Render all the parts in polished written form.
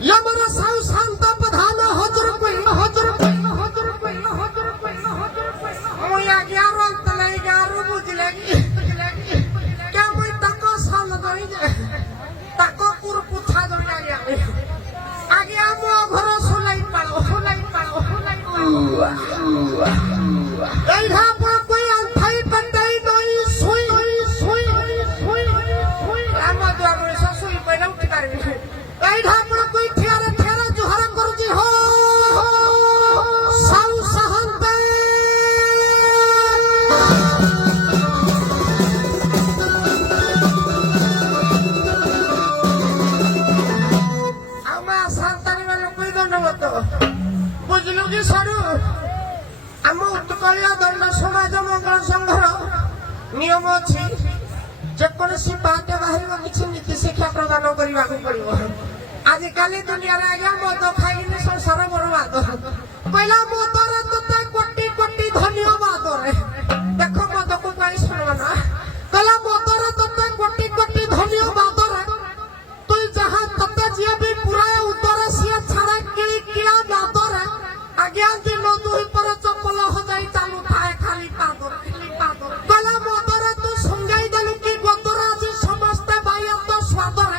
यमर साउ शांत प्रधान हजर कोई मुई आज्ञा रंत नहीं गारू बुझले क्या मुई तको सल गई तको पुर पुछा दई आज्ञा मो घर सुलाई पालो एइहा पर कोई अंथाई पंडाई नई सुई आमा दुआ मोर ससुई पहिले उठी पारबी एइहा पर कोई ठेरा जुहार करूची हो साउ सहंते आमा संतानी वाला कोई दंडवत बुझलु कि सरू आम उत्कलिया दंड समाज मंगल संघर नियम अच्छी जेकोसी पाटे बाहर किसी नीति शिक्षा प्रदान करने पड़ो आजिकल दुनिया आज्ञा मद खाई संसार बर्बाद कहला मदर ते कोटी कोटी धन्यवाद देख मद को कहीं शुणन कहला मदर ते कोटी कोटी धन्यवाद तु जहाँ ते जी भी पूरा उदर सी छाड़ा किड़ी किड़ा बादर आज्ञा दिन दुई पर चपल हजाई चालू थाए खाली पादर कहला मदर तू समझाई देलु कि गदर आज समस्त बायत स्वादर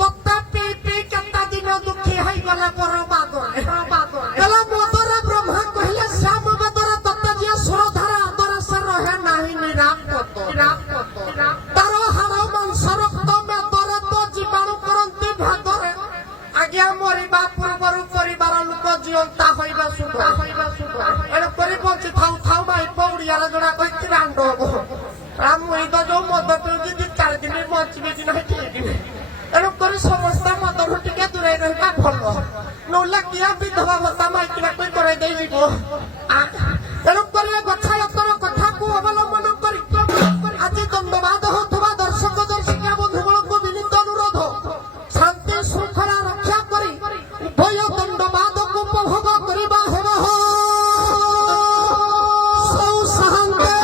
पत्ता पी पी केता दिन दुखी हई गला पर बादर कहला मदर ब्रह्मा कहले श्याम बदर तत्ता जिया सुरधर आदर से रहे नाही निराम पत तारो हारो मांस रक्त में दर तो जीवाणु करंती भादर आज्ञा मरिबा पूर्वरु परिवार लोक जीवंता होइबा सुख एने करी बंची थाउ माई पौड़िया जड़ा कहि रांड हो राम मुई तो जो मद पिउची दी 4 दिन बंचबे कि नहीं ठीक एने करी समस्त मद टिके दूरे रहबा भल नौला किया विधवा भत्ता माई किला कोई करे देई जीवो एने करी गछायतर कथा को अवलंबन करी आज दंडवाद होथवा दर्शक दर्शिका बंधुगण को विनीत अनुरोध शांति श्रृंखला रक्षा करी उभय दंडवाद को उपभोग करिबा हेबो सौ सहंते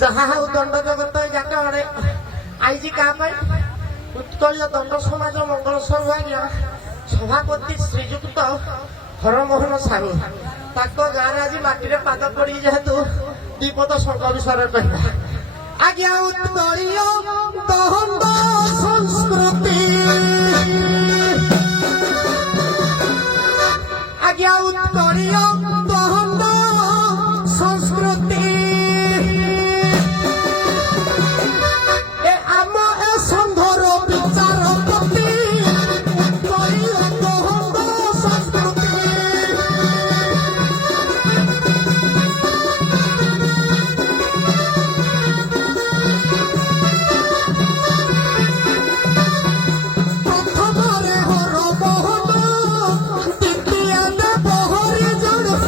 जहाँ दंड जगत जाके आईजी क्या उत्कल दंड समाज मंगल संघ आज्ञा सभापति श्रीजुक्त हरमोहन साहू गाँव आज माटी पाद पड़ी जेहेतु दीपद संघ विषय कहना आज्ञा उत्कलीय दंड संस्कृति आज्ञा उत्कलीय दंड संस्कृति प्रथम रे हर मोहन द्वितीय बहरी जड़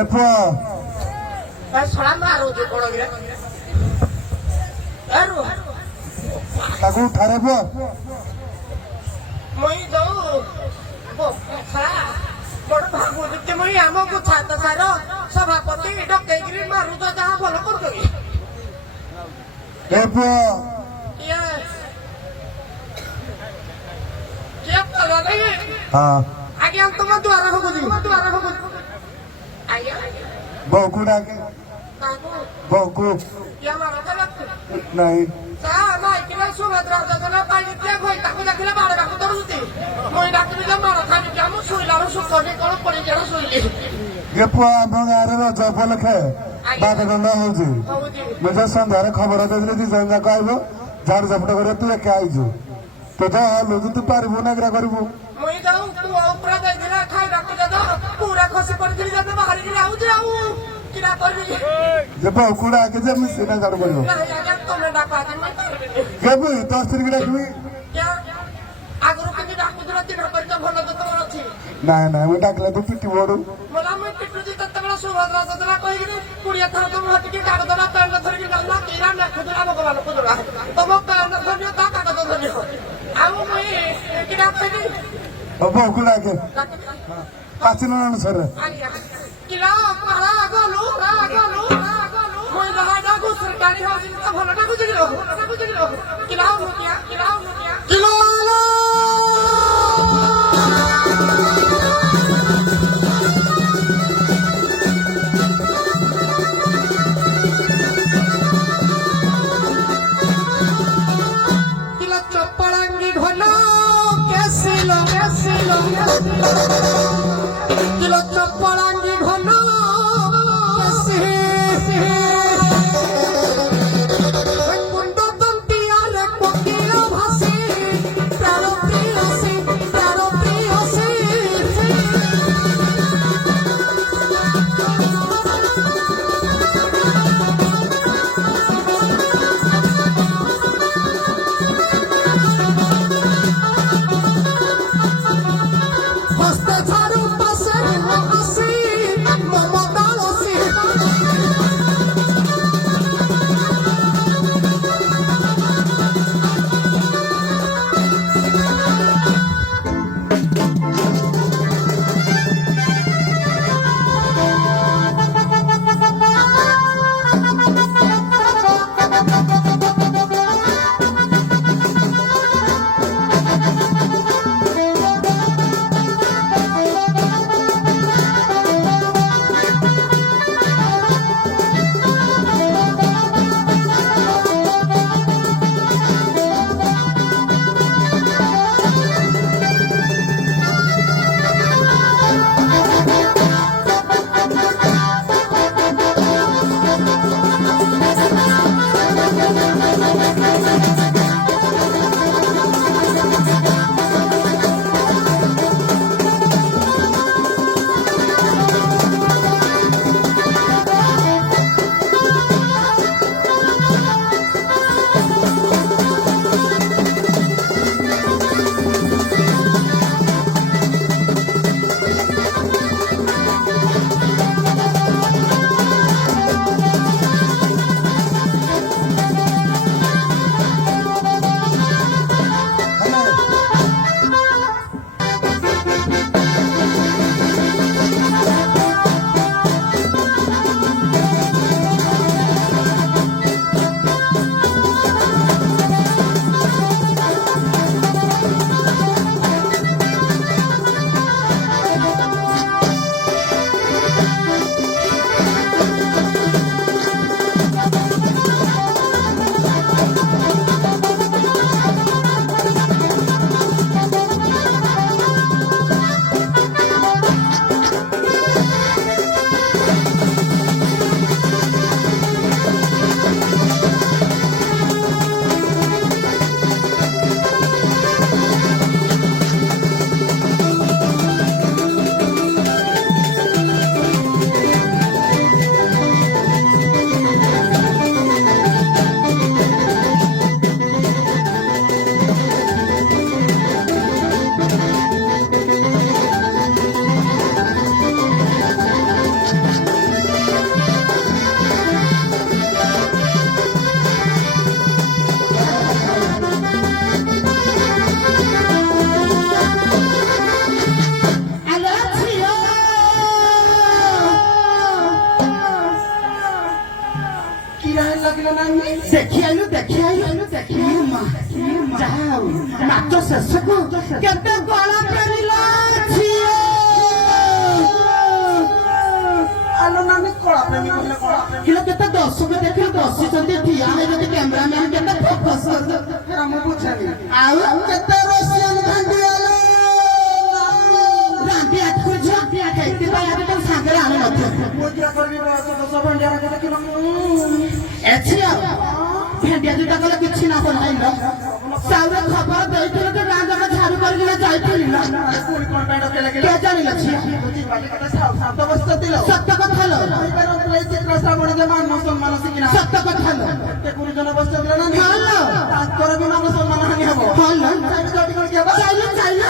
ଏ ପୁଅ ଛଡ଼ା ମାରୁଛି କଣ କିରେ ତାକୁ ଉଠାରେ ପୁଅ ମୁଇଁ ଯୋଉ ବଡ ଭାବୁଛି କି ମୁଇଁ ଆମକୁ ଛାତ ସାର ସଭାପତି ଡକେଇକିରି ମାରୁଛ ଯାହା ଭଲ କରୁଛ ଏ ପୁଅ କିଏ କିଏ କଲ ନାଇଁ ହଁ ଆଜ୍ଞା ତୁମ ଦ୍ୱାର ହବୁଛି ଆଜ୍ଞା ବୋଉକୁ ଡାକେ କାହାକୁ ବୋଉକୁ କିଏ ମାର ଦେଲା ନାଇଁ ନାଇକିନା ସୁଭଦ୍ରା ଯୋଜନା ପାଇକି ଭଇ ତାକୁ ଦେଖିଲେ ବାଡ଼କୁ ଧରୁଛି ମୁଇଁ ଡାକିଲି ଯେ ମାର ଖାଇକି ମୁଁ ଶୋଇଲାରୁ ସୁଖନି କଣ ପଡ଼ିକି ଶୋଇଲି ଏ ପୁଅ ଆମ ଗାଁରେ ରଜ ଉପଲକ୍ଷେ ବାଗଦଣ୍ଡ ହଉଛି ମୁଁ ଯେ ସନ୍ଧ୍ୟାରେ ଖବର ଦେଇଥିଲି ଦି ଜଣ ଯାକ ଆଇବ ଝାଡୁ ଝପଟ କରିବା ତୁ ଏକା ଆଇଛୁ ତୁ ତ ହଲୁଛୁ ତୁ ପାରିବୁ ନା କିରା କରିବୁ ମୁଇଁ ଯାଉ ପୁଅ ଉପରେ ଦେଇଥିଲା ଖାଇବାକୁ ଯଦ ପୁରା ଖସି ପଡ଼ିଥିଲି ଯଦି ବାହାରିକି ଯାଉଛି ଆଉ କିରା କରିବି ଯେ ବୋଉକୁ ଡାକେ ଯେ ମିଶିନା ଝାଡୁ କରିବ ନାଇଁ ଆଜ୍ଞା ତମେ ଡାକ ଆଜି ମୁଇଁ ପାରିବିନି କେବେ ତୋ ସ୍ତ୍ରୀକି ଡାକିବି ଆଗରୁ କିନ୍ତୁ ଡାକୁଥିଲ ଦିନ କରିଛ ଭଲ ତ ତମର ଅଛି ନାଇଁ ନାଇଁ ମୁଁ ଡାକିଲେ ତୁ ପିଟି ପଡୁ ବୋଲା ମୁଇଁ ପିଟୁଛି ଯେତେବେଳେ ସୁଭଦ୍ରା ଯୋଜନା କହିକିରି 20 ଥର ତମ ହାତିକି କାଗଜ ନା ପେଣ୍ଟ ଧରିକି ଗଲା କିରା ଲେଖୁଥିଲା ଭଗବାନଙ୍କୁ ଜଣା ତମ ପେଣ୍ଟ ଧରିବ ତା କାଗଜ ଧରିବ ଆଉ ମୁଇଁ କିରା କହିବି ବୋଉକୁ ଡାକେ ପାଚିନ ଅନୁସାରେ ଆଜ୍ଞା କିରା ଗଲୁ ମୁଇଁ ଲହାଟା ଘୁଷୁରି ଗାଡ଼ି ହଉଛି ଭଲ ଡାକୁଛି କିରା ମୁଖିଆ ଚପଳାଙ୍ଗି ଘନ କେସିଲ ଚପଳାଙ୍ଗି ଘନ କୁଣ୍ଡ ଦନ୍ତିଆର देखी आइलु जाओ नाच शेषକୁ କେତେ ଗଳା ପ୍ରେମିଲା ଝିଅ ଆଲୋ ନାନୀ କଳା ପ୍ରେମୀ କହିଲେ କଳା ପ୍ରେମୀ କିଲୋ କେତେ ଦର୍ଶକ ଦେଖିଲ ବସିଛନ୍ତି ଠିଆ ହେଇଛନ୍ତି କ୍ୟାମେରାମ୍ୟାନ କେତେ ଫୋକସ କରୁଛନ୍ତି ମୁଁ ବୁଝାନି ଆଉ କେତେ ରସିଆନ ଭାଣ୍ଡି ଆଲୋ ରାନ୍ଧି ଆଠକୁ ଝିଅ ସେଇଥିପାଇଁ ଆମେ ତମ ସାଙ୍ଗରେ ଆଣି ନଥିଲୁ ମୁଁ କିଆ କରିବି ବୟସ 10 ଭାଣ୍ଡିଆ ରାଖ ଦେଖିଲ ଏଛି ଆଉ ଭେଣ୍ଡିଆ ଦୁଇଟା କଲେ କିଛି ନ ବନାଇଲ ସାଉରେ ଖବର ଦେଇଥିଲେ ଯେ ଗାଁ ଯାକ ଝାଡୁ କରିକିନା ଯାଇଥିଲି ପୁଣି କଣ ପାଇଁ ଡକେଇଲା କେ ଜାଣିଲ ଝିଅ ଶାନ୍ତ ବସିଥିଲ ସତ କଥା ଲୋ ଚିତ୍ର ଶ୍ରାବଣୀରେ ମାନ ସମ୍ମାନ ଶିଖିନା ସତ କଥା ଲୋ ଏତେ ଗୁରୁଜନ ବସିଥିଲା ନା ହଁ ଲୋ ତାଙ୍କର ବି ମାନ ସମ୍ମାନ ହାନି ହବ ହଁ ଲୋ ଯୋଉଠି କଣ କିଏ ଚାଇଲ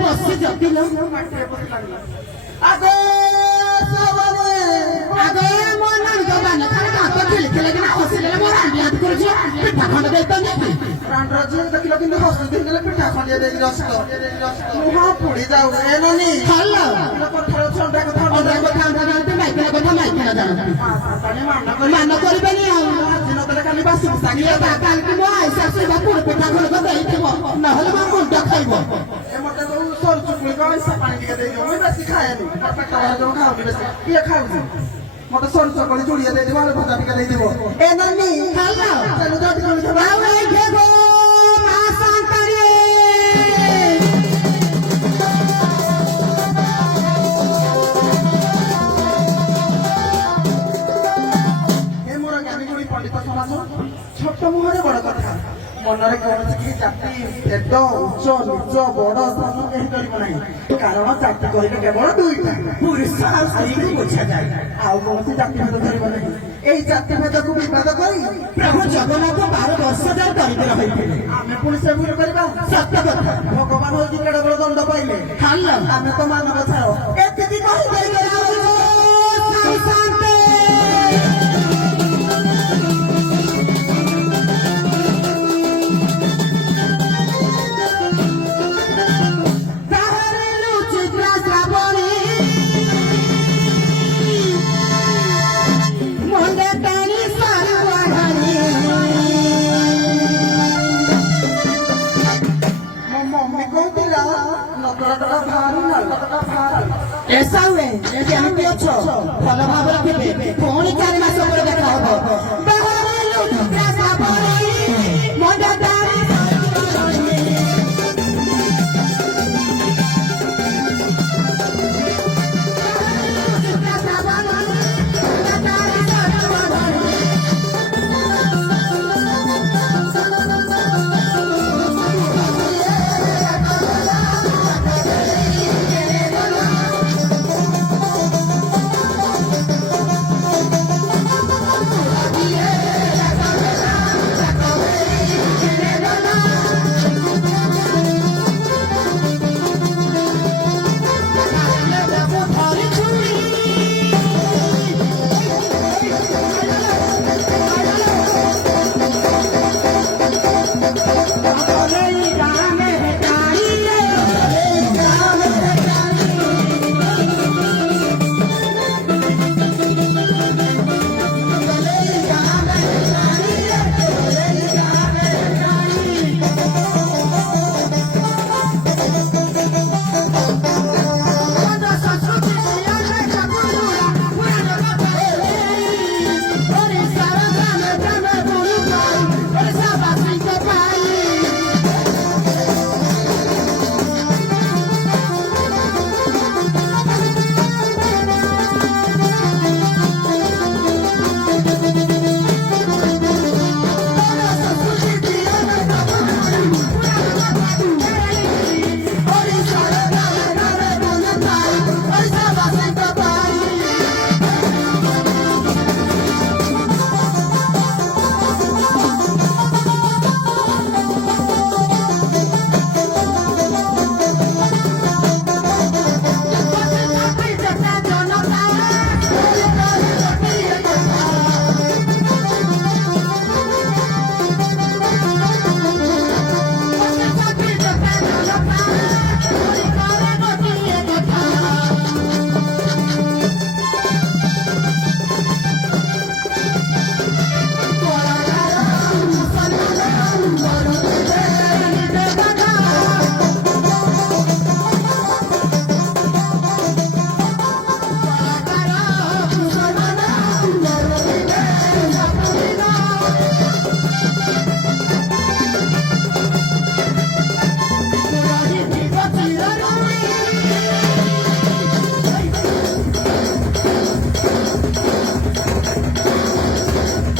ବସି ଜପିଲ ଆଗେ ମୋ ନାନୀଙ୍କ ବାନ ଖାଲି ଭାତ ଖେଳି ଖେଳି କିନା ହସିଦେଲେ ମୋ ରାଣ୍ଡି ହାତ କରୁଛି ପିଠା ଖଣ୍ଡ ଦେଇଛନ୍ତି ରାଣ୍ଡର ଝିଅ ଦେଖିଲ କିନ୍ତୁ ହସୁଥିଲି ଦେଲେ ପିଠା ଖଣ୍ଡିଆ ଦେଇକି ରସିଲ ମୁହଁ ପୋଡି ଯାଉ ଏ ନାନୀ ଭଲ କଥାର ଛଣ୍ଡା କଥା ଅଣ୍ଡା କଥା ଅଣ୍ଡା ଜାଣନ୍ତି ମାଇକିନା କଥା ମାଇକିନା ଜାଣନ୍ତି ମାନ କରିବେନି ଆଉ ନଦେଲେ ଖାଲି ବାସି ଇଏ କାଲିକି ମୋ ଆଇ ଶାଶୁ ବା ପୋଡ଼ ପିଠା ଖଣ୍ଡକ ଦେଇଥିବ ନହେଲେ ମୋ ମୁଣ୍ଡ ଖାଇବ ଏ ମତେ ଯୋଉ ସରୁ ଚୁକୁଳି କଣ ପାଣି ଟିକେ ଦେଇଦିଅ ମୁଁ ବେଶୀ ଖାଏନି ପେଟ ଯୋଉ ଖାଉନି ବେଶୀ କିଏ ଖାଉଛି ମତେ ସରୁ ଚକୁଳି ଚୁଡିଆ ଦେଇଦିବ ଆଳୁ ଭଜା ଟିକେ ଦେଇଦିବ ଏ ନାନୀ ଭଲ ଚାଲୁ ଯୋଉଠି କଣ ଆଉ ଏଇଠି ଗୋ ମା ସାନ୍ତାଣୀ ଏ ମୋର ଜ୍ଞାନୀଗୁଡ଼ି ପଣ୍ଡିତ ସମାଜ ଛୋଟ ମୁହଁରେ ବଡ କଥା ମନରେ କୌଣସି କିଛି ଜାତି ଭେଦ ଉଚ୍ଚ ନିଚ ବଡ ସାନ କେହି କରିବ ନାହିଁ କାରଣ ଜାତି କହିଲେ କେବଳ ଦୁଇଟା ପୁରୁଷ ଆଉ ସ୍ତ୍ରୀକୁ ବୁଝାଯାଏ ଆଉ କୌଣସି ଜାତି ଭେଦ ଧରିବ ନାହିଁ ଏଇ ଜାତି ଭେଦକୁ ବିବାଦ କରି ପ୍ରଭୁ ଜଗନ୍ନାଥ 12 ବର୍ଷ ଯାଏ ଦରିଦ୍ର ହୋଇଥିଲେ ଆମେ ପୁଣି ସେ ଭୁଲ କରିବା ସତ କଥା ଭଗବାନ ହଉଛି କେଡେ ବଡ ଦଣ୍ଡ ପାଇଲେ ଭଲ ଆମେ ତ ମାନବ ଛାଡ଼ ଏତିକି କହିଦେଇ ऐसा हुए କେମିତି ଅଛ ଭଲ ଭାବରେ ଥିବେ ପୁଣି 4 ମାସ ପରେ ଦେଖା ହବ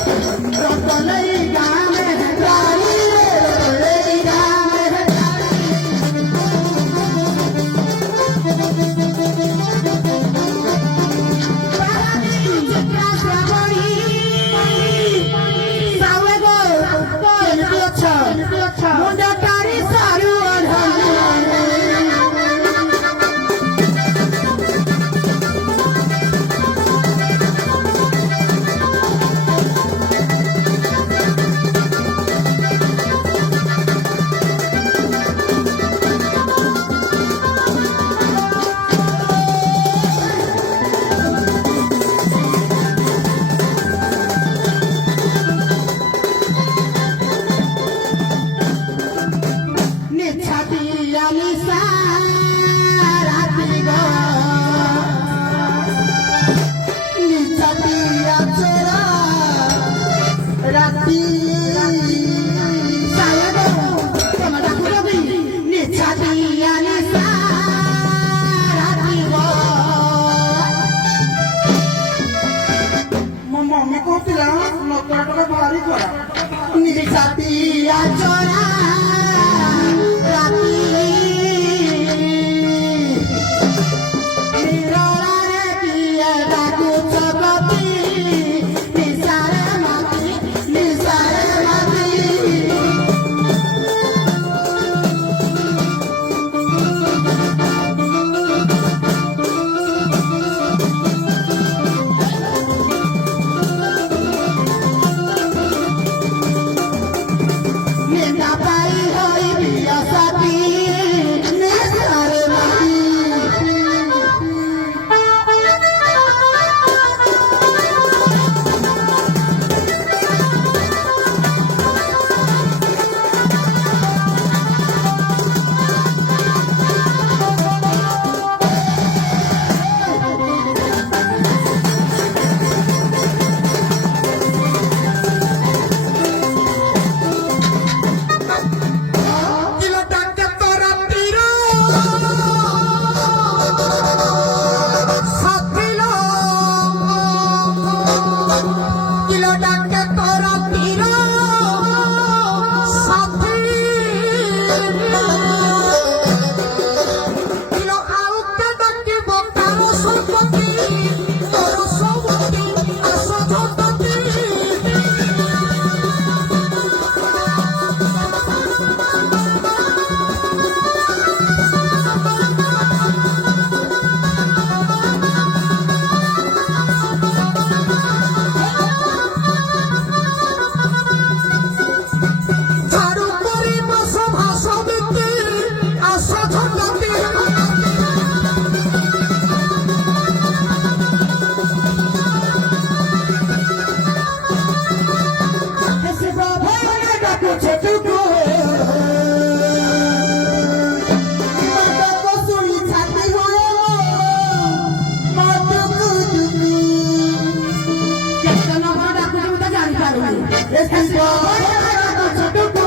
रतनई गाँव में है गाड़ी रतनई गाँव में है मुंडा तारी सारू मम्मी कहला नतरा भारी करा निजातिया चोरा राती निरोलारे किए डाकू चगती निसारे माती Nena pai hoi biya sapi nesare mati Kilo tangke tora tiro satilo kilo tangke tora tiro satilo kilo auke tangke bokaro sopoti toro sopoti aso jototi ঝাড়ু করি বসো ভাষা দিতে আশা ঝটাতে ese babana ডাকু ছোটুকু মাতা বসুনি ছাতি হয়ে মাতুকু দুকু কেন না ডাকু তুমি জানি পারবি ese babana ডাকু ছোটুকু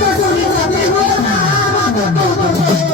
বসুনি ছাতি হয়ে মাতুকু দুকু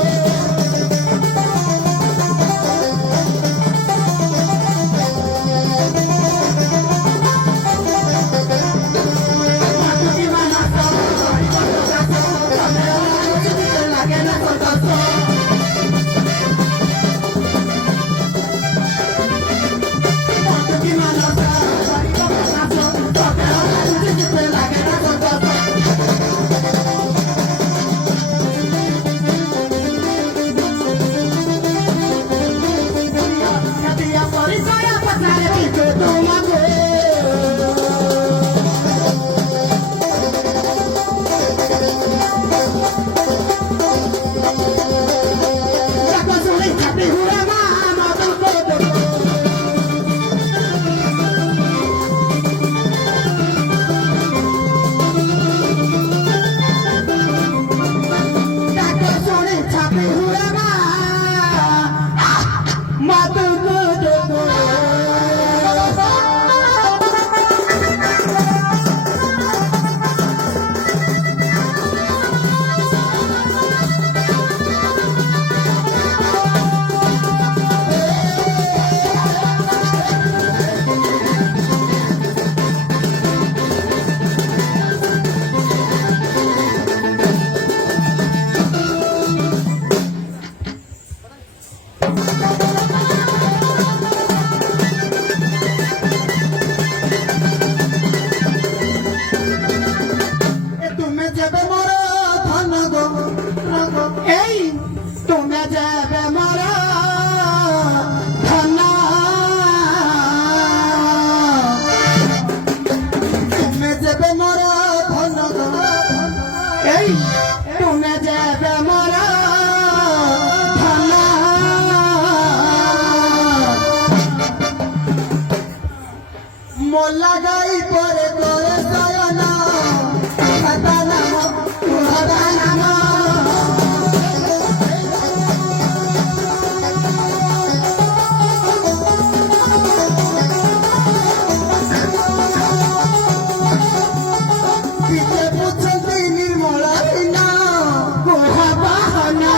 ଯାବେ ମୋର ଧନ ତୁମେ ଯେବେ ମୋର ଧନ ଏଇ ତୁମେ ଯେବେ ମୋର ଧନ মোলা গাই পরে করে শয়ন সদা নাম সদা নাম পিতে পুছন্তি নির্মল হীন গুহা বাহনা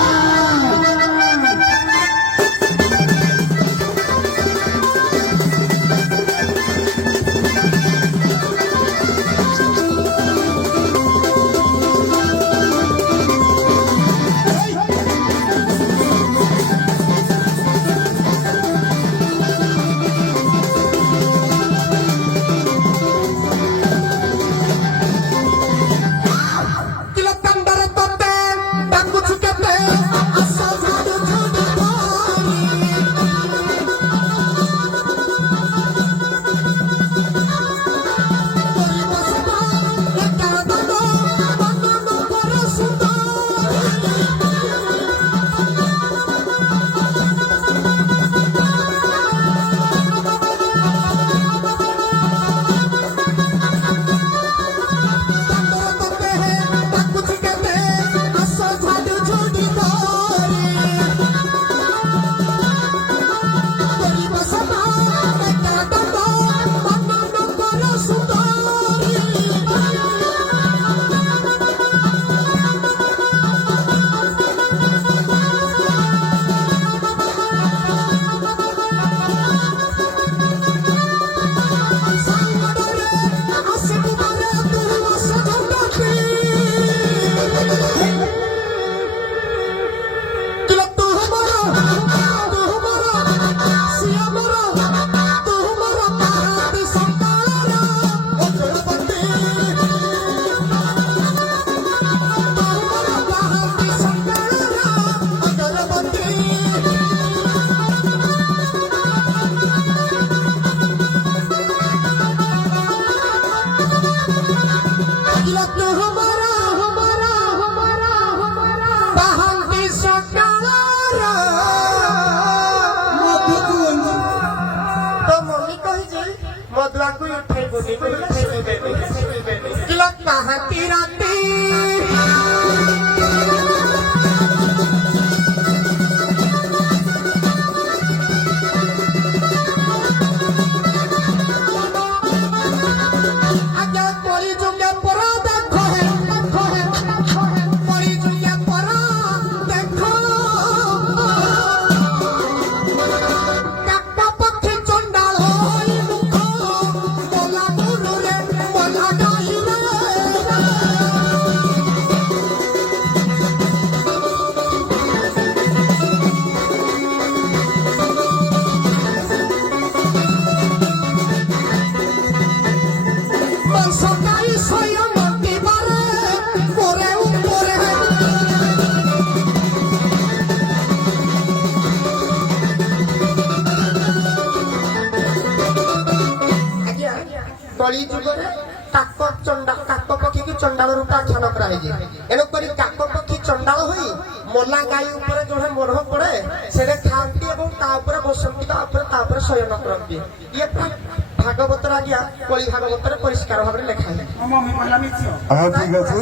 କଳି ଯୁଗରେ କାକ ପକ୍ଷୀକି ଚଣ୍ଡାଳ ରୂପ ଆଖ୍ୟାନ କରାଯାଇଛି। ଏଣୁକରି କାକ ପକ୍ଷୀ ଚଣ୍ଡାଳ ହୋଇ ମଲା ଗାଈ ଉପରେ ଯୋଉଟା ମରହ ପଡେ ସେଟା ଖାଆନ୍ତି ଏବଂ ତା ଉପରେ ବସନ୍ତି, ତା ଉପରେ ଶୟନ କରନ୍ତି। ଇଏ ଭାଗବତର ଆଜ୍ଞା କଳି ଭାଗବତରେ ପରିଷ୍କାର ଭାବରେ ଲେଖା ହେଇଛି। ଠିକ ଅଛି।